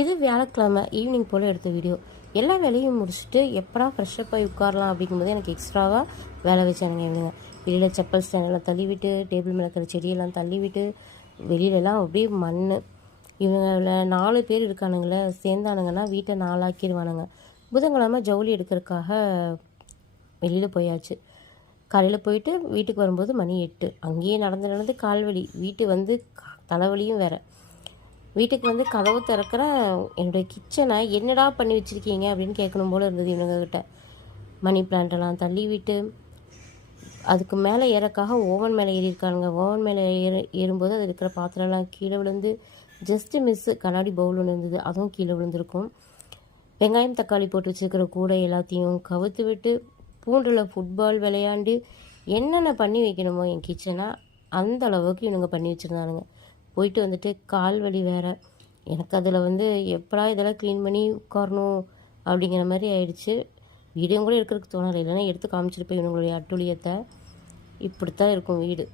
இது வியாழக்கிழமை ஈவினிங் போல் எடுத்த வீடியோ. எல்லா வேலையும் முடிச்சுட்டு எப்படா ஃப்ரெஷ்ஷப் ஆகி உட்காரலாம் அப்படிங்கும்போது எனக்கு எக்ஸ்ட்ராவாக வேலை வச்சானுங்க இவங்க. வெளியில் செப்பல் ஸ்டாண்டெல்லாம் தள்ளிவிட்டு, டேபிள் மேலே இருக்கிற செடியெல்லாம் தள்ளிவிட்டு, வெளியிலலாம் அப்படியே மண். இவங்கள 4 பேர் இருக்கானுங்களே, சேர்ந்தானுங்கன்னா வீட்டை 4 ஆக்கிடுவானுங்க. புதன்கிழமை ஜவுளி எடுக்கிறதுக்காக வெளியில் போயாச்சு. காலையில் போயிட்டு வீட்டுக்கு வரும்போது மணி 8. அங்கேயே நடந்து நடந்து கால்வலி, வீட்டு வந்து தலைவலியும் வேறு. வீட்டுக்கு வந்து கதவு திறக்கிறேன், என்னுடைய கிச்சனை என்னடா பண்ணி வச்சுருக்கீங்க அப்படின்னு கேட்கணும் போல் இருந்தது இவங்கக்கிட்ட. மணி பிளான்ட்டெல்லாம் தள்ளி விட்டு, அதுக்கு மேலே ஏறக்காக ஓவன் மேலே ஏறியிருக்கானுங்க. ஓவன் மேலே ஏறும்போது அது இருக்கிற பாத்திரம்லாம் கீழே விழுந்து, ஜஸ்ட்டு மிஸ்ஸு. கண்ணாடி பவுல் ஒன்று இருந்தது, அதுவும் கீழே விழுந்திருக்கும். வெங்காயம் தக்காளி போட்டு வச்சுருக்கிற கூடை எல்லாத்தையும் கவுத்து விட்டு, பூண்டில் ஃபுட்பால் விளையாண்டு என்னென்ன பண்ணி வைக்கணுமோ என் கிச்சனை அந்த அளவுக்கு இவனுங்க பண்ணி வச்சுருந்தானுங்க. போயிட்டு வந்துட்டு கால் வலி வேறு. எனக்கு அதில் வந்து எப்படா இதெல்லாம் க்ளீன் பண்ணி உட்காரணும் அப்படிங்கிற மாதிரி ஆயிடுச்சு. வீடியோ கூட எடுக்கிறதுக்கு தோணலை, இல்லைன்னா எடுத்து காமிச்சிட்டு போய் இவங்களுடைய அட்டுழியத்தை. இப்படித்தான் இருக்கும் வீடு.